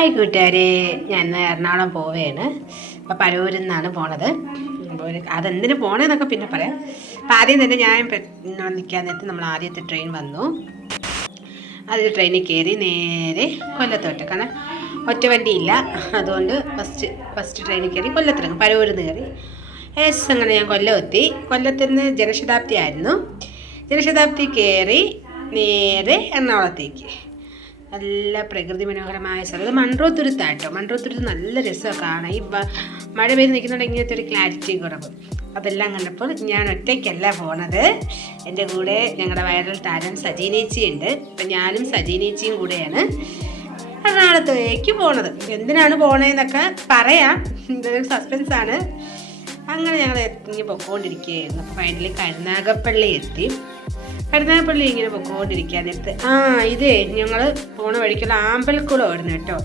Hi കൂട്ടുകാരെ ഞാൻ എറണാകുളം പോവുകയാണ്. അപ്പോൾ പരൂരിൽ നിന്നാണ് പോണത്. അപ്പോൾ അതെന്തിനു പോണേന്നൊക്കെ പിന്നെ പറയാം. അപ്പോൾ ആദ്യം തന്നെ ഞാൻ നിൽക്കാൻ നേരത്ത് നമ്മൾ ആദ്യത്തെ ട്രെയിൻ വന്നു. ആദ്യത്തെ ട്രെയിനിൽ കയറി നേരെ കൊല്ലത്തോട്ട്. കാരണം ഒറ്റ വണ്ടിയില്ല. അതുകൊണ്ട് ഫസ്റ്റ് ഫസ്റ്റ് ട്രെയിനിൽ കയറി കൊല്ലത്തിറങ്ങും. പരൂരിൽ നിന്ന് കയറി ഏസ് അങ്ങനെ ഞാൻ കൊല്ലം എത്തി. കൊല്ലത്തിൽ നിന്ന് ജനശതാബ്ദി ആയിരുന്നു. ജനശതാബ്ദി കയറി നേരെ എറണാകുളത്തേക്ക്. നല്ല പ്രകൃതി മനോഹരമായ സ്ഥലം. അത് മൺട്രോത്തുരുത്താട്ടോ മൺട്രോത്തുരുത്ത് നല്ല രസമൊക്കെ ആണ് ഈ മഴ പെയ്ത് നിൽക്കുന്നുണ്ടെങ്കിൽ ഇങ്ങനത്തെ ഒരു ക്ലാരിറ്റി കുറവ്. അതെല്ലാം കണ്ടപ്പോൾ ഞാൻ ഒറ്റയ്ക്കല്ല പോണത്. എന്റെ കൂടെ ഞങ്ങളുടെ വൈറൽ താരം സജീനേച്ചി ഉണ്ട്. അപ്പം ഞാനും സജീനേച്ചിയും കൂടെയാണ് എറണാകുളത്തേക്ക് പോണത്. എന്തിനാണ് പോണേന്നൊക്കെ പറയാം. ഇതൊരു സസ്പെൻസ് ആണ്. അങ്ങനെ ഞങ്ങൾ ഇറങ്ങി പൊക്കോണ്ടിരിക്കുകയായിരുന്നു. അപ്പോൾ ഫൈനലി കരുനാഗപ്പള്ളി എത്തി. കരുനാഗപ്പള്ളി ഇങ്ങനെ പൊക്കോണ്ടിരിക്കുക നേരത്ത്. ആ ഇതേ ഞങ്ങൾ പോണ വഴിക്കുള്ള ആമ്പൽക്കുളം ആയിരുന്നു കേട്ടോ.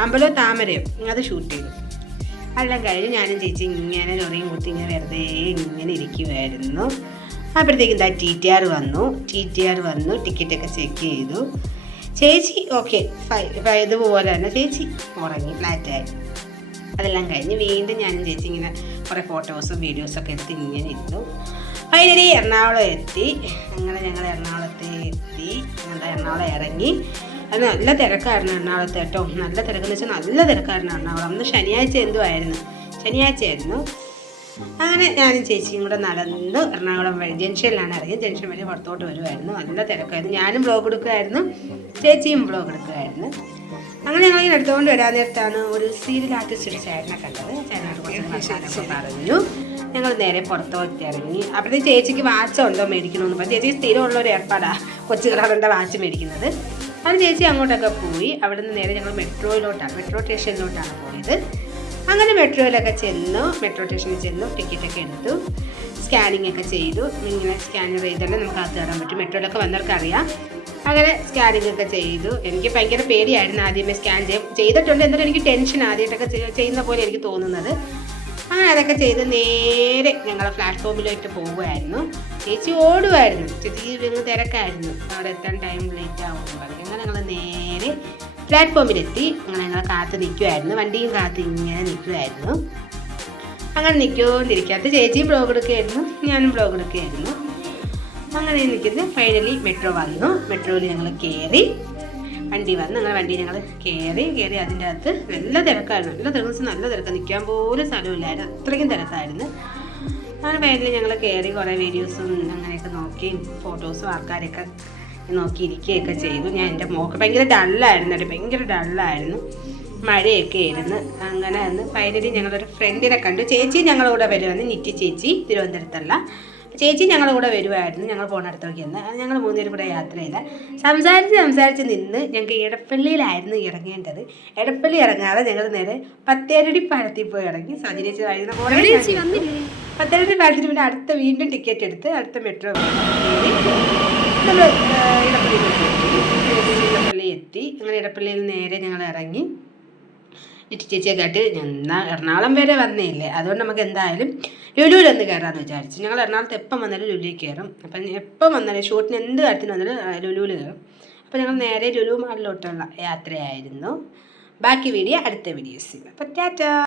ആമ്പലോ താമരയോ? അത് ഷൂട്ട് ചെയ്തു. അതെല്ലാം കഴിഞ്ഞ് ഞാനും ചേച്ചി ഇങ്ങനെ ചൊറിയും കുത്തി ഇങ്ങനെ വെറുതെ ഇങ്ങനെ ഇരിക്കുമായിരുന്നു അപ്പോഴത്തേക്കും ഇതാ ടി ടി ആർ വന്നു. ടി ടി ആർ വന്നു ടിക്കറ്റൊക്കെ ചെക്ക് ചെയ്തു. ചേച്ചി ഓക്കെ ഇതുപോലെ തന്നെ ചേച്ചി ഉറങ്ങി ഫ്ലാറ്റായി അതെല്ലാം കഴിഞ്ഞ് വീണ്ടും ഞാനും ചേച്ചി ഇങ്ങനെ കുറേ ഫോട്ടോസും വീഡിയോസൊക്കെ എടുത്ത് ഇങ്ങനെ ഇരുന്നു. ഫൈനലി എറണാകുളം എത്തി. അങ്ങനെ ഞങ്ങൾ എറണാകുളത്ത് എത്തി. ഞങ്ങളുടെ എറണാകുളം ഇറങ്ങി അത് നല്ല തിരക്കായിരുന്നു എറണാകുളത്ത് കേട്ടോ. നല്ല തിരക്കെന്ന് വെച്ചാൽ നല്ല തിരക്കായിരുന്നു എറണാകുളം. അന്ന് ശനിയാഴ്ച എന്തോ ആയിരുന്നു ശനിയാഴ്ച ആയിരുന്നു. അങ്ങനെ ഞാനും ചേച്ചിയും കൂടെ നടന്ന് എറണാകുളം വഴി ജംഗ്ഷനിലാണ് ഇറങ്ങിയത് ജംഗ്ഷൻ വഴി പുറത്തോട്ട് വരുമായിരുന്നു നല്ല തിരക്കായിരുന്നു. ഞാനും ബ്ലോഗ് എടുക്കുമായിരുന്നു ചേച്ചിയും ബ്ലോഗ് എടുക്കുമായിരുന്നു അങ്ങനെ ഞങ്ങൾ ഇങ്ങനെ എടുത്തുകൊണ്ട് വരാൻ നേരത്താണ് ഒരു സീരിയൽ ആർട്ടിസ്റ്റ് ഒരു ചേട്ടനെ കണ്ടത്. ചേട്ടനോട് കുറച്ച് പറഞ്ഞു. ഞങ്ങൾ നേരെ പുറത്തോട്ട് ഇറങ്ങി. അപ്പോഴത്തേക്ക് ചേച്ചിക്ക് വാച്ച് ഉണ്ടോ മേടിക്കണമെന്ന് പറഞ്ഞു. ചേച്ചി സ്ഥിരമുള്ള ഒരു ഏർപ്പാടാണ് കൊച്ചു വാച്ച് മേടിക്കുന്നത്. അത് ചേച്ചി അങ്ങോട്ടൊക്കെ പോയി. അവിടെ നിന്ന് നേരെ ഞങ്ങൾ മെട്രോയിലോട്ടാണ്. മെട്രോ സ്റ്റേഷനിലോട്ടാണ് പോയത്. അങ്ങനെ മെട്രോയിലൊക്കെ ചെന്നു. മെട്രോ സ്റ്റേഷനിൽ ചെന്നു. ടിക്കറ്റൊക്കെ എടുത്തു. സ്കാനിങ് ഒക്കെ ചെയ്തു. ഇങ്ങനെ സ്കാനർ ചെയ്താലേ നമുക്ക് അകത്ത് കയറാൻ പറ്റും. മെട്രോയിലൊക്കെ വന്നവർക്ക് അറിയാം. അങ്ങനെ സ്കാനിങ് ഒക്കെ ചെയ്തു. എനിക്ക് ഭയങ്കര പേടിയായിരുന്നു ആദ്യമേ സ്കാൻ ചെയ്യും ചെയ്തിട്ടുണ്ട്. എന്നിട്ട് എനിക്ക് ടെൻഷൻ ആദ്യമായിട്ടൊക്കെ ചെയ്യുന്ന പോലെ എനിക്ക് തോന്നുന്നത്. അങ്ങനെ അതൊക്കെ ചെയ്ത് നേരെ ഞങ്ങൾ പ്ലാറ്റ്ഫോമിലോട്ട് പോവുമായിരുന്നു ചേച്ചി ഓടുമായിരുന്നു ചേച്ചി ഇങ്ങ് തിരക്കായിരുന്നു. അവിടെ എത്താൻ ടൈം ലേറ്റ് ആവുമ്പോൾ അങ്ങനെ ഞങ്ങൾ നേരെ പ്ലാറ്റ്ഫോമിലെത്തി അങ്ങനെ ഞങ്ങൾ കാത്ത് നിൽക്കുമായിരുന്നു വണ്ടിയും കാത്ത് ഇങ്ങനെ നിൽക്കുമായിരുന്നു അങ്ങനെ നിൽക്കോണ്ടിരിക്കാത്ത ചേച്ചി ബ്ലോഗ് എടുക്കുകയായിരുന്നു. ഞാനും ബ്ലോഗ് എടുക്കുകയായിരുന്നു. അങ്ങനെ നിൽക്കുന്നത് ഫൈനലി മെട്രോ വന്നു. മെട്രോയിൽ ഞങ്ങൾ കയറി വണ്ടി വന്ന് അങ്ങനെ വണ്ടി ഞങ്ങൾ കയറി കയറി അതിന്റെ അകത്ത് നല്ല തിരക്കായിരുന്നു. നല്ല തിരക്ക് നല്ല തിരക്ക്. നിൽക്കാൻ പോലും സ്ഥലമില്ലായിരുന്നു. അത്രയ്ക്കും തിരക്കായിരുന്നു. അങ്ങനെ ഫൈനലി ഞങ്ങൾ കയറി കുറേ വീഡിയോസും അങ്ങനെയൊക്കെ നോക്കി ഫോട്ടോസും ആൾക്കാരെയൊക്കെ നോക്കിയിരിക്കുകയൊക്കെ ചെയ്തു. ഞാൻ എന്റെ മോക്ക് ഭയങ്കര ഡള്ളായിരുന്നു കേട്ടോ. ഭയങ്കര ഡള്ളായിരുന്നു. മഴയൊക്കെ ആയിരുന്നു. അങ്ങനെ അന്ന് ഫൈനലി ഞങ്ങളൊരു ഫ്രണ്ടിനെ കണ്ടു. ചേച്ചി ഞങ്ങളുടെ കൂടെ വരുവാണ്. നിറ്റി ചേച്ചി തിരുവനന്തപുരത്തല്ല ചേച്ചി ഞങ്ങളുടെ കൂടെ വരുമായിരുന്നു ഞങ്ങൾ പോണടുത്തേക്ക് എന്ന് അത് ഞങ്ങൾ മൂന്നുപേരും കൂടെ യാത്ര ചെയ്ത. സംസാരിച്ച് സംസാരിച്ച് നിന്ന് ഞങ്ങൾക്ക് ഇടപ്പള്ളിയിലായിരുന്നു ഇറങ്ങേണ്ടത്. ഇടപ്പള്ളി ഇറങ്ങാതെ ഞങ്ങൾ നേരെ പത്തേരടി പാലത്തിൽ പോയി ഇറങ്ങി സജിനേച്ചതായിരുന്നു പത്തേരടി പാലത്തിന് പിന്നെ അടുത്ത വീണ്ടും ടിക്കറ്റ് എടുത്ത് അടുത്ത മെട്രോ നമ്മൾ ഇടപ്പള്ളി ഇടപ്പള്ളി എത്തി. അങ്ങനെ ഇടപ്പള്ളിയിൽ നേരെ ഞങ്ങൾ ഇറങ്ങി. ലിറ്റി ചേച്ചിയൊക്കെ ആയിട്ട് എന്നാ എറണാകുളം വരെ വന്നേയില്ലേ? അതുകൊണ്ട് നമുക്ക് എന്തായാലും ലുലുവിലൊന്ന് കയറാമെന്ന് വിചാരിച്ചു. ഞങ്ങൾ എറണാകുളത്ത് എപ്പം വന്നാലും ലുലുവിൽ കയറും അപ്പം എപ്പം വന്നാലും ഷൂട്ടിന് എന്ത് കാര്യത്തിന് വന്നാലും ലുലുവിൽ കയറും അപ്പോൾ ഞങ്ങൾ നേരെ ലുലു മാളിലോട്ടുള്ള യാത്രയായിരുന്നു. ബാക്കി വീഡിയോ അടുത്ത വീഡിയോസിൽ. അപ്പം ടാറ്റാ!